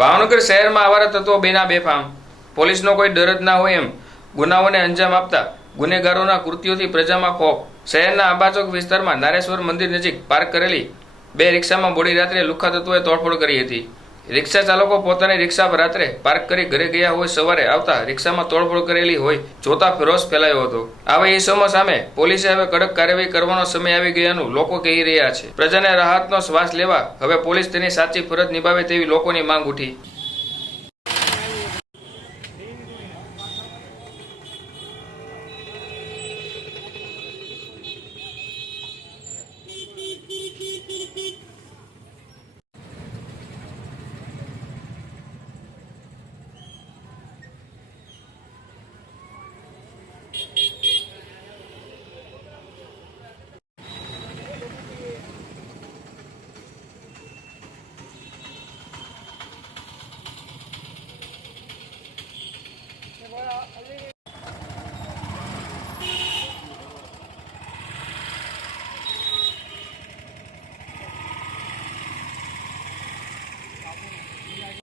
ભાવનગર શહેરમાં આવારા તત્વો બેના બેફામ, પોલીસનો કોઈ ડર જ ના હોય એમ ગુનાઓને અંજામ આપતા ગુનેગારોના કૃત્યોથી પ્રજામાં ખોફ। શહેરના આંબાચોક વિસ્તારમાં નારેશ્વર મંદિર નજીક પાર્ક કરેલી બે રિક્ષામાં મોડી રાત્રે લુખ્ખા તત્વોએ તોડફોડ કરી હતી। રિક્ષા ચાલકો પોતાની રિક્ષા પર રાત્રે પાર્ક કરી ઘરે ગયા હોય સવારે આવતા રિક્ષામાં તોડફોડ કરેલી હોય જોતા રોષ ફેલાયો હતો। આવા ઇસમો સામે પોલીસે હવે કડક કાર્યવાહી કરવાનો સમય આવી ગયાનું લોકો કહી રહ્યા છે। પ્રજાને રાહતનો શ્વાસ લેવા હવે પોલીસ તેની સાચી ફરજ નિભાવે તેવી લોકોની માંગ ઉઠી।